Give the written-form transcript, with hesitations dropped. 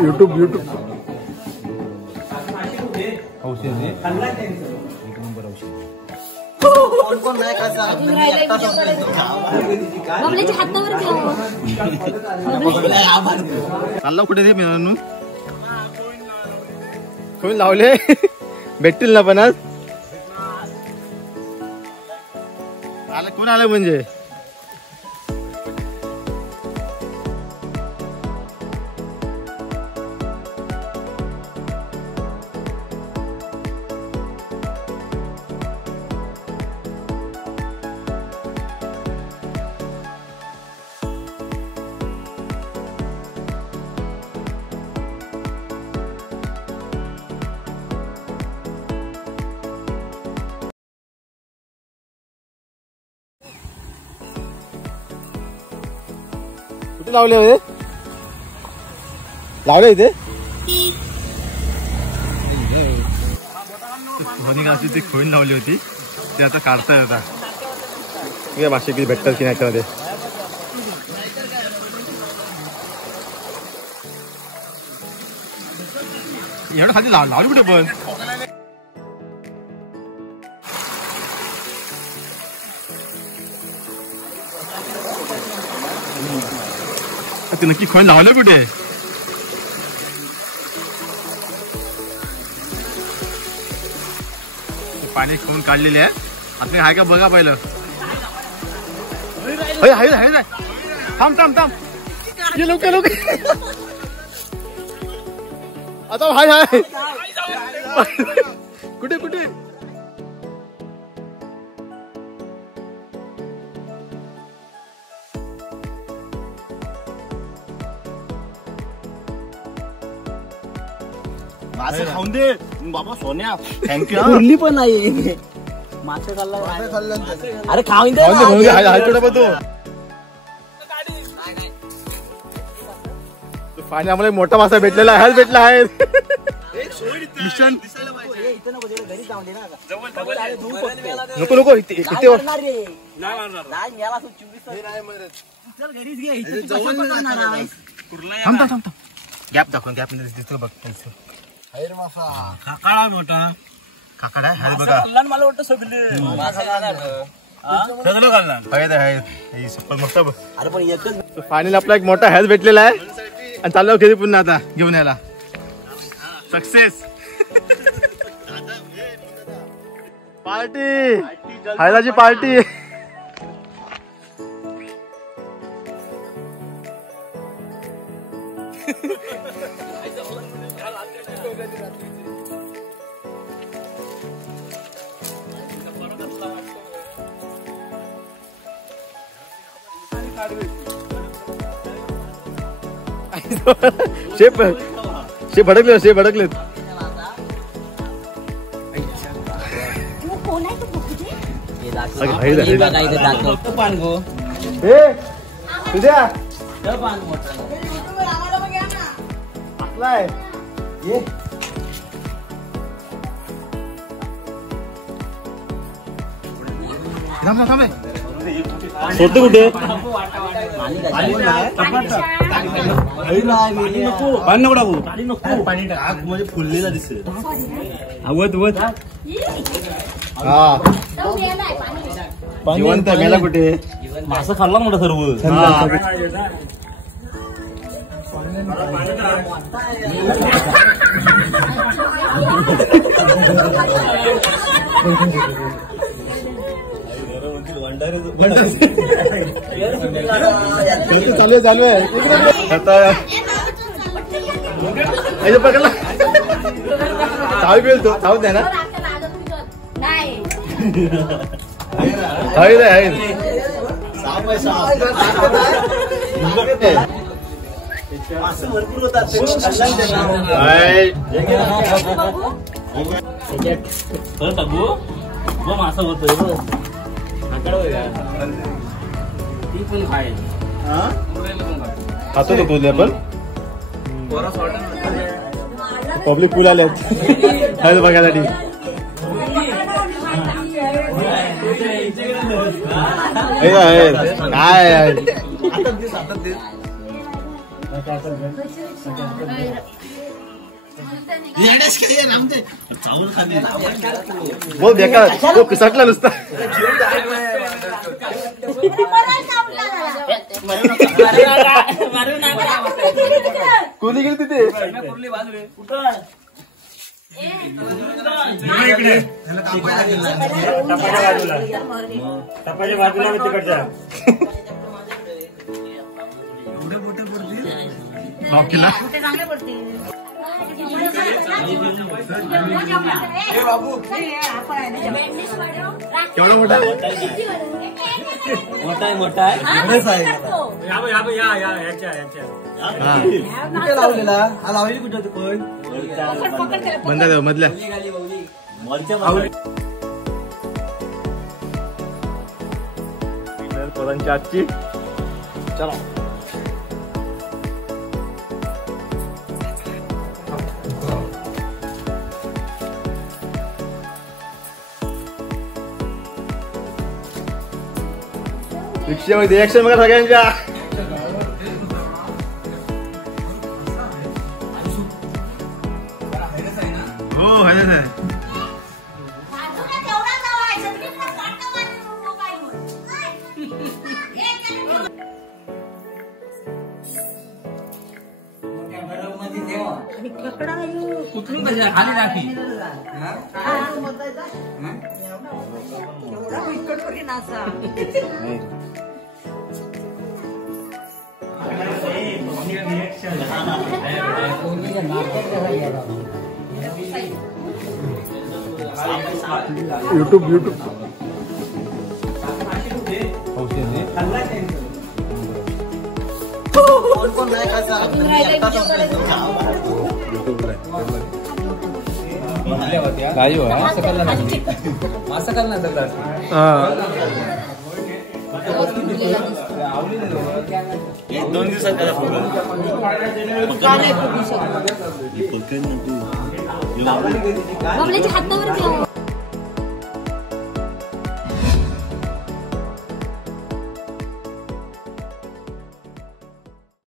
YouTube चालला कुठे ते मिळानू कोण लावले भेटतील ना पण आज आलं कोण आलं म्हणजे लावले होते लावले इथे धोनी ती खोईन लावली होती ती आता काढताय आता भाषे किती भेटतात की नाही त्यामध्ये एवढं खाली लावली कुठे पण ते नक्की खोईन लावलं कुठे पाणी खोन काढलेले आहे आता हाय का बघा पहिलं थांब थांब थांब ये लोक आता हाय हाय कुठे कुठे मासे खाऊन दे बाबा सोन्या थँक्यू उरली पण नाही मासे खाल्ला अरे खाऊन दे पाणी आम्हाला मोठा मासा भेटलेला आहे भेटला आहे नको नको इथे गॅप दाखव गॅप बघ काकाळा मोठा काकाडा आहे बघा मला वाटतं सगळे सगळं घालणार अरे पण एकच फायनल आपला एक मोठा हॅज भेटलेला आहे आणि चाललो घरी पुन्हा आता घेऊन यायला सक्सेस पार्टी हैदाची पार्टी शेप भडकले भडकलेत सोडते कुठे पाणी नको टाकू पाणी टाक म्हणजे फुललेला दिसेल आवत वत हा जिवंत मेला कुठे मासा खाल्ला मोठा सर्व चालू आहे आता पकडला चावी पेलतो चावत आहे ना भरपूर होतात मासा होतोय ती पण खाय खातो तो तुझ्या पण पब्लिक फुल आले बघायसाठी काय चावल खाली बहुत बेकार तो पिसटला नुसता कोणी गेली तिथे टपाच्या बाजूला तिकडच्या केला केवढा मोठा मोठा आहे लावलेला हा लावलेली कुठं होती पण मधल्या पोरांची आजची चला रिक्षामध्ये ऍक्शन बघा सगळ्यांच्या हो आहे ना कुठून कशा खाली राखी यूट्यूब गायो असं करला नाही असं करला दोन दिवसात त्याला हातावर